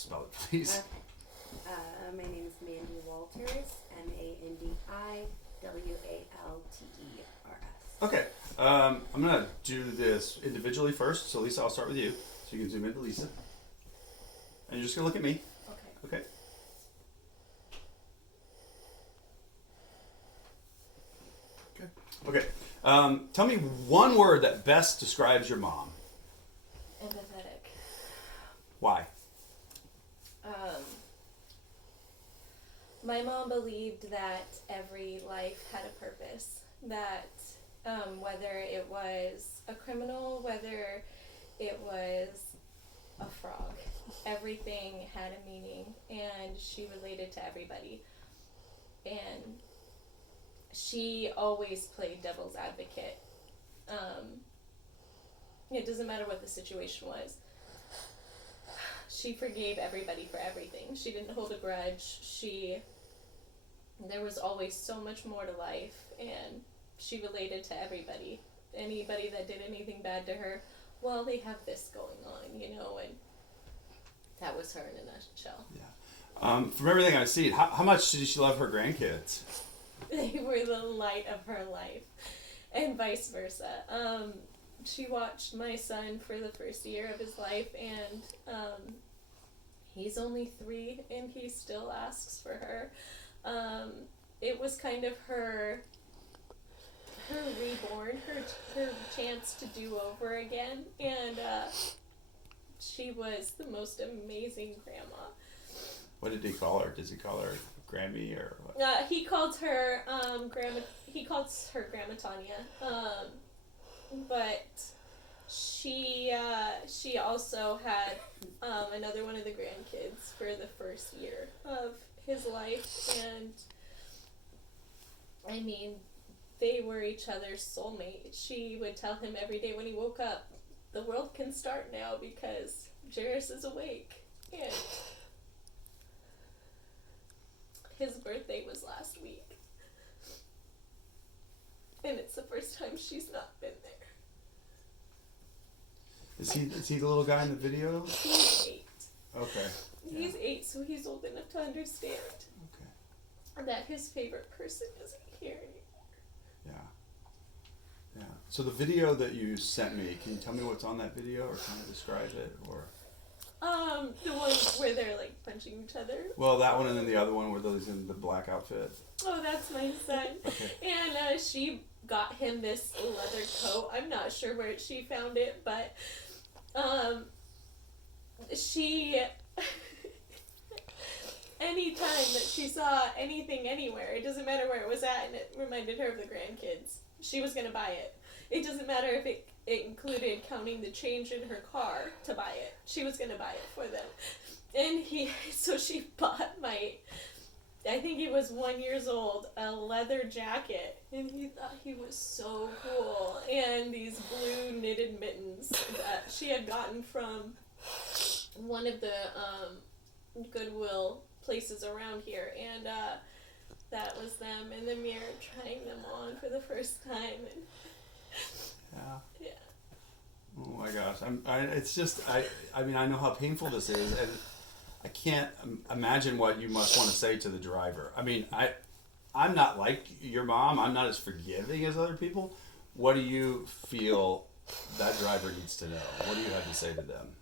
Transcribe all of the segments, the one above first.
spell it, please. Okay. My name is Mandi Walters, MandiWalters. Okay. I'm gonna do this individually first. So Lisa, I'll start with you. So you can zoom into Lisa, and you're just gonna look at me. Okay. Okay. Okay. Tell me one word that best describes your mom. Empathetic. Why? My mom believed that every life had a purpose. That whether it was a criminal, whether it was a frog, everything had a meaning, and she related to everybody. And she always played devil's advocate. It doesn't matter what the situation was. She forgave everybody for everything. She didn't hold a grudge. There was always so much more to life, and she related to everybody. Anybody that did anything bad to her, well, they have this going on, and that was her in a nutshell. Yeah. From everything I've seen, how much did she love her grandkids? They were the light of her life, and vice versa. She watched my son for the first year of his life, and he's only 3, and he still asks for her. It was kind of her reborn, her chance to do over again, and she was the most amazing grandma. What did he call her? Does he call her Grammy or what? He called her Grandma. He calls her Grandma Tonya. But she also had another one of the grandkids for the first year of his life, and I mean, they were each other's soulmate. She would tell him every day when he woke up, the world can start now because Jairus is awake. And his birthday was last week. And it's the first time she's not been there. Is he the little guy in the video? He's 8. Okay. He's 8, so he's old enough to understand that his favorite person isn't here anymore. Yeah. Yeah. So the video that you sent me, can you tell me what's on that video or kind of describe it or? The one where they're like punching each other. Well, that one and then the other one where he's in the black outfit. Oh, that's my son. Okay. And she got him this leather coat. I'm not sure where she found it, but she anytime that she saw anything anywhere, it doesn't matter where it was at, and it reminded her of the grandkids, she was going to buy it. It doesn't matter if it included counting the change in her car to buy it. She was going to buy it for them. And so she bought I think he was 1 year old, a leather jacket, and he thought he was so cool. And these blue knitted mittens that she had gotten from one of the Goodwill places around here, and that was them in the mirror trying them on for the first time. And yeah. Yeah. Oh my gosh, I mean I know how painful this is, and I can't imagine what you must want to say to the driver. I mean, I'm not like your mom. I'm not as forgiving as other people. What do you feel that driver needs to know? What do you have to say to them?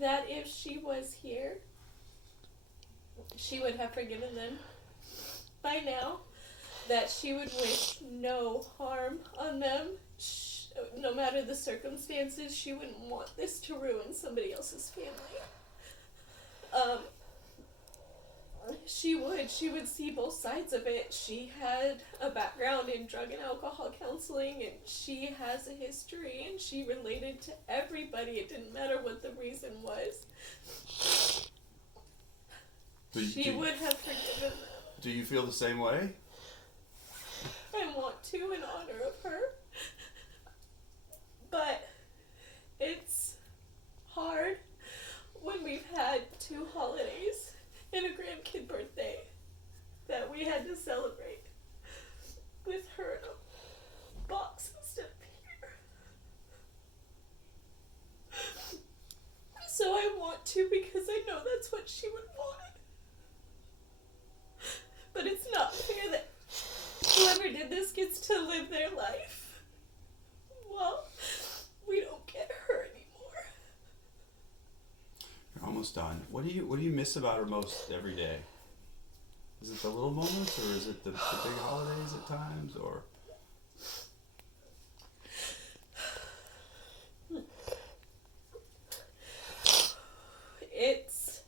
That if she was here, she would have forgiven them by now. That she would wish no harm on them. No matter the circumstances, she wouldn't want this to ruin somebody else's family. She would see both sides of it. She had a background in drug and alcohol counseling, and she has a history, and she related to everybody. It didn't matter what the reason was. She would have forgiven them. Do you feel the same way? I want to in honor of her. But it's hard when we've had 2 holidays and a grandkid birthday that we had to celebrate with her in a box instead of here. that's what she would want. But it's not fair that whoever did this gets to live their life. Well, we don't get her anymore. You're almost done. What do you miss about her most every day? Is it the little moments, or is it the big holidays at times, or? It's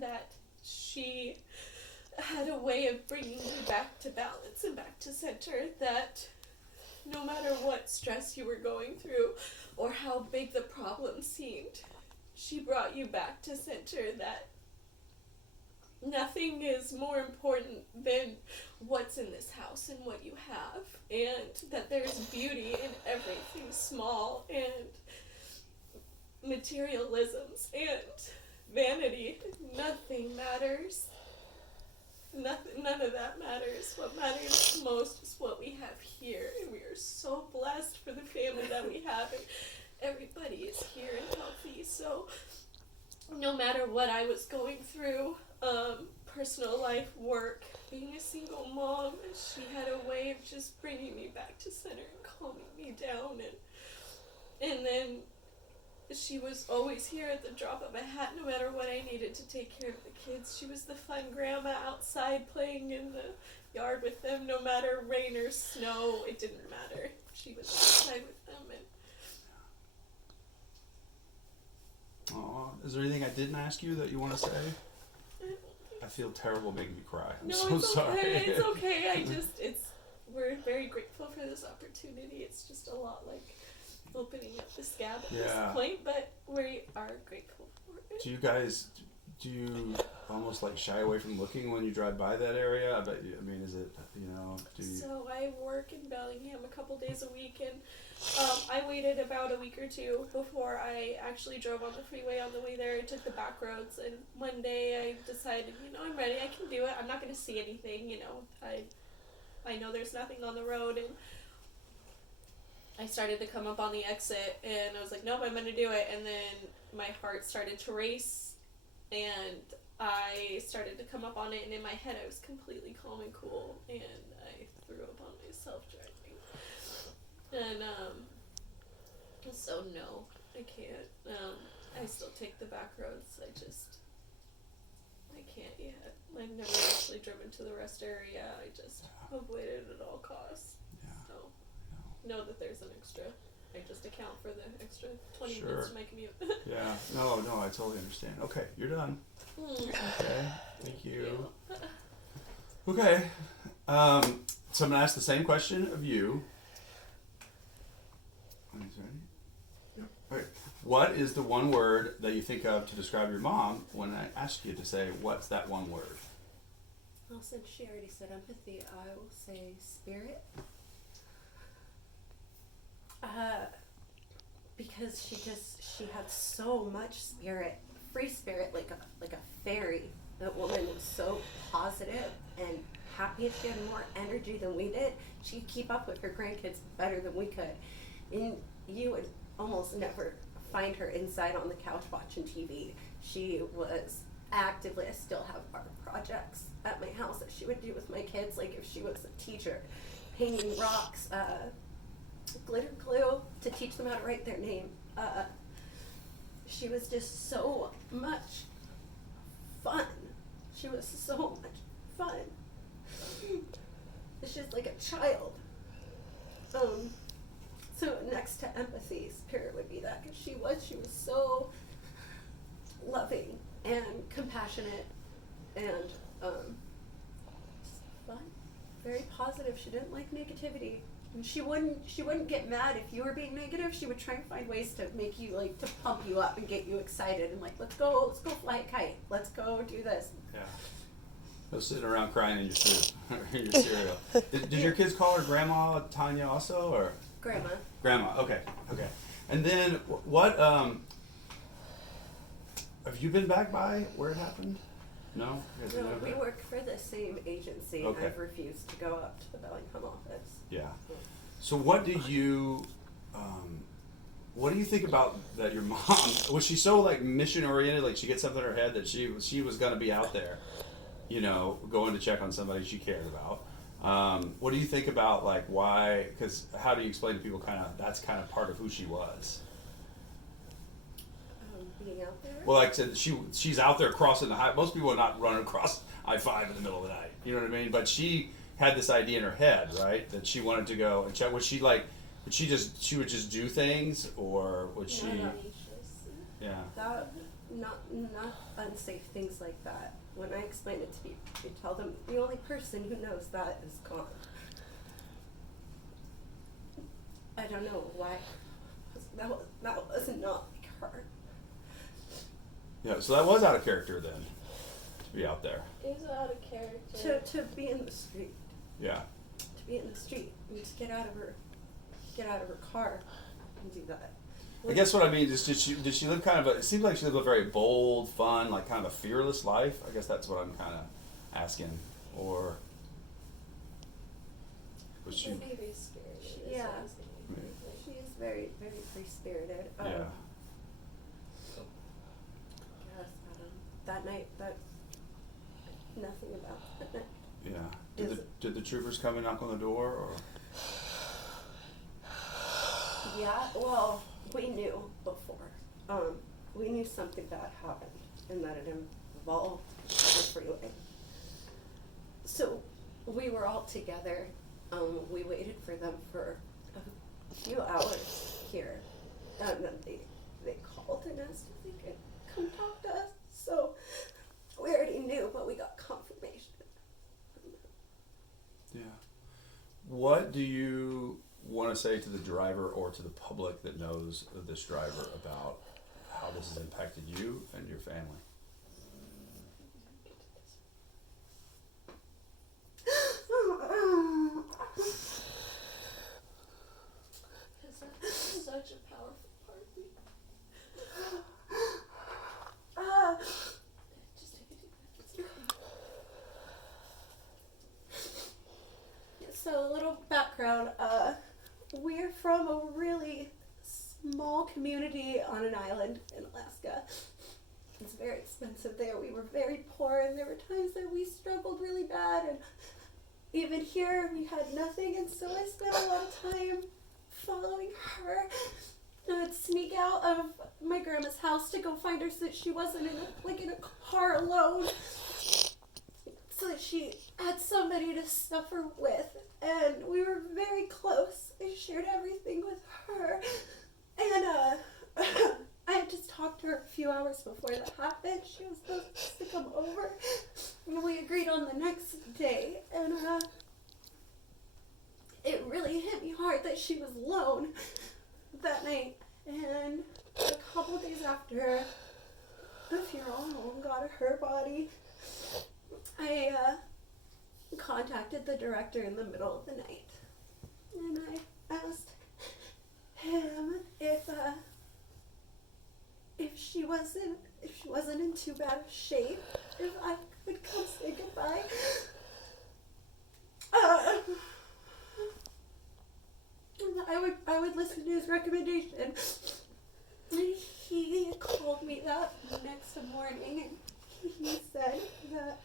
that she had a way of bringing me back to balance and back to center, that no matter what stress you were going through or how big the problem seemed, she brought you back to center, that nothing is more important than what's in this house and what you have, and that there's beauty in everything small, and materialisms and vanity. Nothing matters. None of that matters. What matters most is what we have here, and we are so blessed for the family that we have, and everybody is here and healthy. So no matter what I was going through, personal life, work, being a single mom, she had a way of just bringing me back to center and calming me down, and then she was always here at the drop of a hat, no matter what I needed to take care of the kids. She was the fun grandma outside playing in the yard with them, no matter rain or snow. It didn't matter. She was outside with them. And Aw, is there anything I didn't ask you that you want to say? I feel terrible making you cry. I'm no, so it's sorry. okay. It's okay. We're very grateful for this opportunity. It's just a lot like opening up the scab at this point, but we are grateful for it. Do you almost like shy away from looking when you drive by that area? Is it, So I work in Bellingham a couple days a week, and I waited about a week or two before I actually drove on the freeway on the way there. I took the back roads, and one day I decided, I'm ready, I can do it. I'm not going to see anything, I know there's nothing on the road, and I started to come up on the exit, and I was like, nope, I'm going to do it. And then my heart started to race, and I started to come up on it, and in my head I was completely calm and cool, and I threw up on myself driving. And, so no, I can't. I still take the back roads. I can't yet. I've never actually driven to the rest area. I just avoid it at all costs. So know that there's an extra. I just account for the extra 20 minutes to my commute. Yeah. No, I totally understand. Okay, you're done. Okay, thank you. Okay, so I'm gonna ask the same question of you. Ready? Yep. Okay. What is the one word that you think of to describe your mom when I ask you to say, what's that one word? Well, since she already said empathy, I will say spirit. Because she had so much spirit, free spirit, like a fairy. That woman was so positive and happy. She had more energy than we did. She could keep up with her grandkids better than we could. And you would almost never find her inside on the couch watching TV. She was actively, I still have art projects at my house that she would do with my kids, like if she was a teacher, painting rocks, glitter glue to teach them how to write their name. She was just so much fun. She was so much fun. She's like a child. So next to empathy, spirit would be that, because she was so loving and compassionate and just fun, very positive. She didn't like negativity. And she wouldn't get mad if you were being negative. She would try and find ways to make you, like, to pump you up and get you excited and like, let's go fly a kite. Let's go do this. Yeah. Go sit around crying in your food, your cereal. Did your kids call her Grandma Tonya also, or? Grandma. Grandma. Okay. And then what? Have you been back by where it happened? No. No, we work for the same agency. Okay. And I've refused to go up to the Bellingham office. Yeah. So what do you What do you think about that? Your mom, was she so like mission oriented? Like she gets something in her head that she was going to be out there, you know, going to check on somebody she cared about. What do you think about like why? Because how do you explain to people that's kind of part of who she was? Being out there. Well, like I said, she's out there crossing the high. Most people are not running across I-5 in the middle of the night. You know what I mean? But she had this idea in her head, right? That she wanted to go and check. Was she like? Would she would just do things, or would she? No. Yeah. That not unsafe things like that. When I explain it to people, I tell them the only person who knows that is gone. I don't know why. That was not like her. Yeah. So that was out of character then, to be out there. It was out of character. To be in the street. Yeah. To be in the street and to get out of her car and do that. I guess what I mean is, did she live kind of it seems like she lived a very bold, fun, like kind of a fearless life? I guess that's what I'm kind of asking. Or was she? Maybe spirited. Yeah. She is very, very free-spirited. Yeah. Yes, that night, nothing about that night. Yeah. Did the troopers come and knock on the door, or? Yeah, well, we knew before. We knew something bad happened and that it involved the freeway. So we were all together. We waited for them for a few hours here. And then they called and asked if they could come talk to us. So we already knew, but we got confirmation. Yeah. What do you want to say to the driver or to the public that knows of this driver about how this has impacted you and your family? Because that's such a powerful part of me. Just take a deep breath. So a little background, we're from a really small community on an island in Alaska. It's very expensive there. We were very poor and there were times that we struggled really bad, and even here we had nothing, and so I spent a lot of time following her. I would sneak out of my grandma's house to go find her so that she wasn't in a car alone, so that she had somebody to suffer with. And we were very close. I shared everything with her. And I had just talked to her a few hours before that happened. She was supposed to come over. And we agreed on the next day. And it really hit me hard that she was alone that night. And a couple days after the funeral, no one got her body. I contacted the director in the middle of the night, and I asked him if she wasn't in too bad of shape, if I could come say goodbye. I would listen to his recommendation. And he called me that next morning, and he said that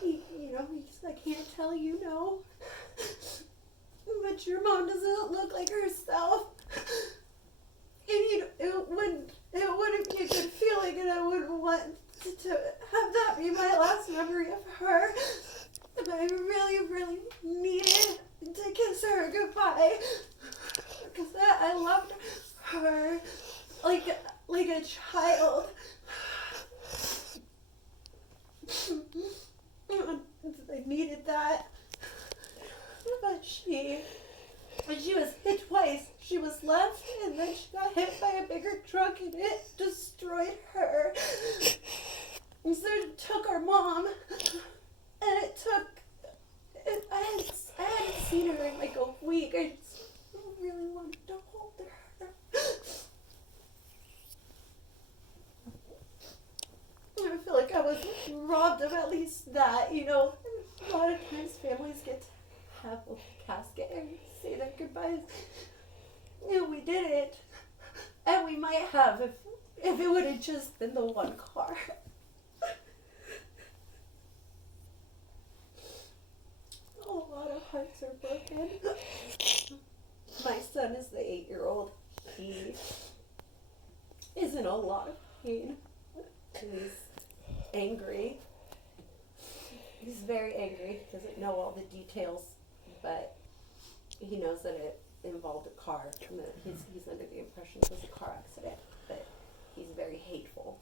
he said, I can't tell you no, but your mom doesn't look like herself, and it wouldn't be a good feeling, and I wouldn't want to have that be my last memory of her, but I really, really needed to kiss her goodbye, because I loved her like a child. I needed that, but she was hit twice. She was left, and then she got hit by a bigger truck, and it destroyed her. And so it took our mom, and I hadn't seen her in like a week. I just really wanted to hold her. I feel like I was robbed of at least that, A lot of times families get to have a casket and say their goodbyes. We did it. might have if it would have just been the one car. A lot of hearts are broken. My son is the 8-year-old. He is in a lot of pain. He's angry. He's very angry. He doesn't know all the details, but he knows that it involved a car, and that he's under the impression it was a car accident, but he's very hateful.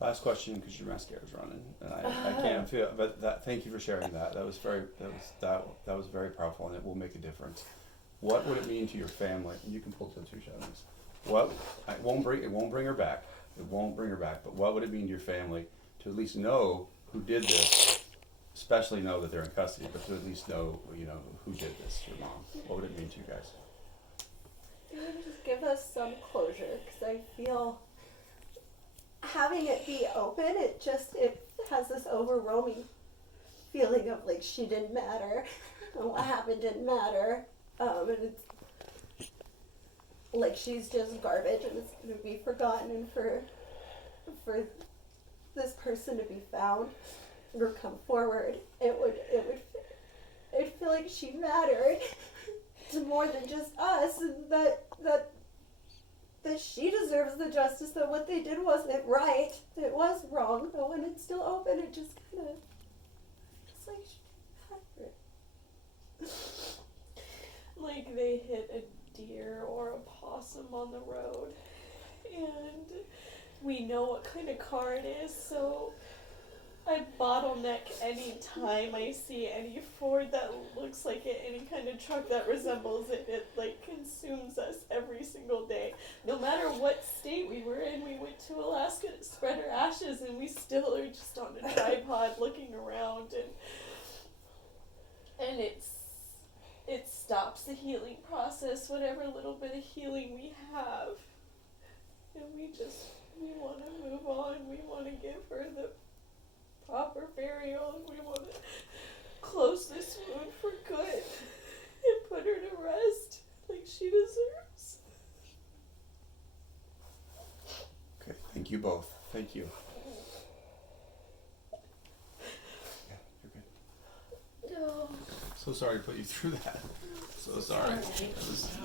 Last question, because your mascara's running, and I can't feel. But thank you for sharing that. That was very powerful, and it will make a difference. What would it mean to your family? You can pull to the two shadows. It won't bring her back. It won't bring her back. But what would it mean to your family to at least know who did this? Especially know that they're in custody, but to at least know, who did this. Your mom. What would it mean to you guys? It would just give us some closure, because I feel having it be open, it has this overwhelming feeling of like she didn't matter, and what happened didn't matter, and it's like she's just garbage, and it's gonna be forgotten, and for this person to be found or come forward, it would feel like she mattered to more than just us, and that she deserves the justice, that what they did wasn't right, it was wrong, but when it's still open, it just kind of, it's like she mattered. Like they hit a deer or a possum on the road, and we know what kind of car it is, so I bottleneck any time I see any Ford that looks like it, any kind of truck that resembles it. It like consumes us every single day. No matter what state we were in, we went to Alaska to spread our ashes, and we still are just on a tripod looking around, and it stops the healing process, whatever little bit of healing we have, and we want to move on. We want to give her the proper burial, and we want to close this wound for good and put her to rest like she deserves. Okay, thank you both. Thank you. Yeah, you're good. Oh. So sorry to put you through that. So sorry. It was